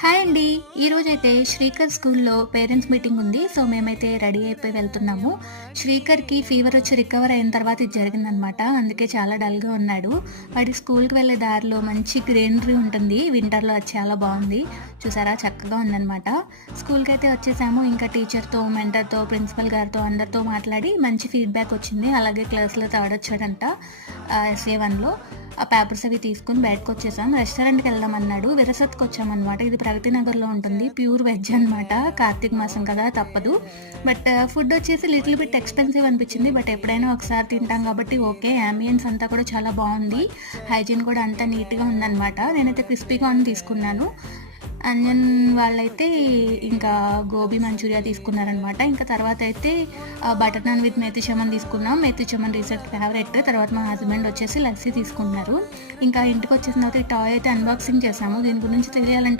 Hi అండి. ఈరోజైతే శ్రీకర్ స్కూల్లో పేరెంట్స్ మీటింగ్ ఉంది. సో, మేమైతే రెడీ అయిపోయి వెళ్తున్నాము. శ్రీకర్‌కి ఫీవర్ వచ్చి రికవర్ అయిన తర్వాత ఇది జరిగిందనమాట. అందుకే చాలా డల్‌గా ఉన్నాడు. వాడికి స్కూల్‌కి వెళ్ళే దారిలో మంచి గ్రీనరీ ఉంటుంది. వింటర్‌లో అది చాలా బావుంది. చూసారా చక్కగా ఉందనమాట. స్కూల్‌కైతే వచ్చేసాము. ఇంకా టీచర్‌తో, మెంటర్‌తో, ప్రిన్సిపల్ గారితో అందరితో మాట్లాడి మంచి ఫీడ్‌బ్యాక్ వచ్చింది. అలాగే క్లాస్‌లో థర్డ్ వచ్చాడంట ఎస్ఏ 1లో. ఆ పేపర్స్ అవి తీసుకొని బయటకొచ్చేసాం. రెస్టారెంట్‌కి వెళ్దామన్నాడు. విరసత్‌కొచ్చామనమాట. ఇది ప్రగతి నగర్‌లో ఉంటుంది. ప్యూర్ వెజ్ అనమాట. కార్తీక మాసం కదా తప్పదు. బట్ ఫుడ్ వచ్చేసి లిటిల్ బిట్ ఎక్స్‌పెన్సివ్ అనిపించింది. బట్ ఎప్పుడైనా ఒకసారి తింటాం కాబట్టి ఓకే. యాంబియన్స్ అంతా కూడా చాలా బావుంది. హైజీన్ కూడా అంతా నీట్‌గా ఉందనమాట. నేనైతే క్రిస్పీ కార్న్ తీసుకున్నాను. అంజన్ వాళ్ళైతే ఇంకా గోబీ మంచూరియా తీసుకున్నారనమాట. ఇంకా తర్వాత అయితే బటర్ నాన్ విత్ మేతి చమన్ తీసుకున్నాం. Methi chaman recent favourite. తర్వాత మా హస్బెండ్ వచ్చేసి లస్సీ తీసుకున్నారు. ఇంకా ఇంటికి వచ్చేసిన తర్వాత ఈ టాయ్ అయితే అన్బాక్సింగ్ చేసాము. దీని గురించి తెలియాలంటే